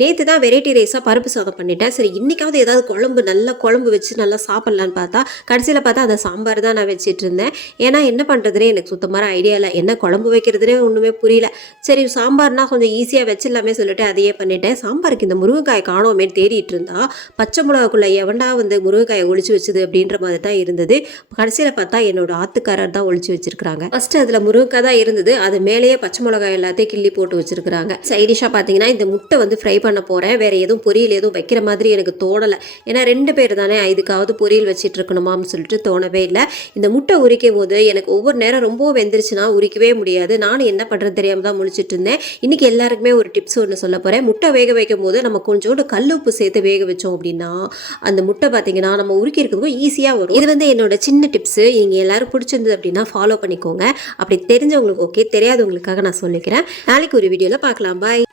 நேற்று தான் வெரைட்டி ரைஸாக பருப்பு சாதம் பண்ணிட்டேன். சரி இன்றைக்காவது ஏதாவது குழம்பு நல்லா குழம்பு வச்சு நல்லா சாப்பிட்லான்னு பார்த்தா கடைசியில் பார்த்தா அந்த சாம்பார் தான் நான் வச்சுட்டு இருந்தேன். ஏன்னா என்ன பண்ணுறதுனே எனக்கு சுத்தமாக ஐடியா இல்லை. என்ன குழம்பு வைக்கிறதுனே ஒன்றுமே புரியல. சரி சாம்பார்னால் கொஞ்சம் ஈஸியாக வச்சிடலாமே சொல்லிட்டு அதையே பண்ணிட்டேன். சாம்பாருக்கு இந்த முருங்கைக்காய் காணோமேன்னு தேடிட்டு இருந்தா பச்சை மிளகாக்குள்ளே எவன்டா வந்து முருங்கைக்காயை ஒழிச்சு வச்சுது அப்படின்ற மாதிரி தான் இருந்தது. கடைசியில் பார்த்தா என்னோட ஆத்துக்காரர் தான் ஒழிச்சு வச்சிருக்காங்க. ஃபர்ஸ்ட் அதில் முருங்கைக்காய் தான் இருந்தது. அது மேலேயே பச்சை மிளகாய் எல்லாத்தையும் கிள்ளி போட்டு வச்சிருக்காங்க. சைடிஷாக பார்த்தீங்கன்னா இந்த முட்டை வந்து ஃப்ரை பண்ண போகிறேன். வேறு எதுவும் பொரியல் எதுவும் வைக்கிற மாதிரி எனக்கு தோணலை. ஏன்னா 2 பேர் தானே, இதுக்காவது பொரியல் வச்சிட்டு இருக்கணுமான்னு சொல்லிட்டு தோணவே இல்லை. இந்த முட்டை உரிக்கும் போது எனக்கு ஒவ்வொரு நேரம் ரொம்ப வெந்துருச்சுன்னா உரிக்கவே முடியாது. நானும் என்ன பண்ணுறது தெரியாமல் தான் முழிச்சிட்டு இருந்தேன். இன்றைக்கி எல்லாருக்குமே ஒரு டிப்ஸ் ஒன்று சொல்ல போகிறேன். முட்டை வேக வைக்கும் போது நம்ம கொஞ்சோண்டு கல் உப்பு சேர்த்து வேக வச்சோம் அப்படின்னா அந்த முட்டை பார்த்தீங்கன்னா நம்ம உருக்கி இருக்கிறதுக்கும் ஈஸியாக வரும். இது வந்து என்னோட சின்ன டிப்ஸு. நீங்கள் எல்லாரும் பிடிச்சிருந்தது அப்படின்னா ஃபாலோ பண்ணிக்கோங்க. அப்படி தெரிஞ்சவங்களுக்கு ஓகே, தெரியாதவங்களுக்காக நான் சொல்லிக்கிறேன். நாளைக்கு ஒரு வீடியோவில் பார்க்கலாம். பாய்.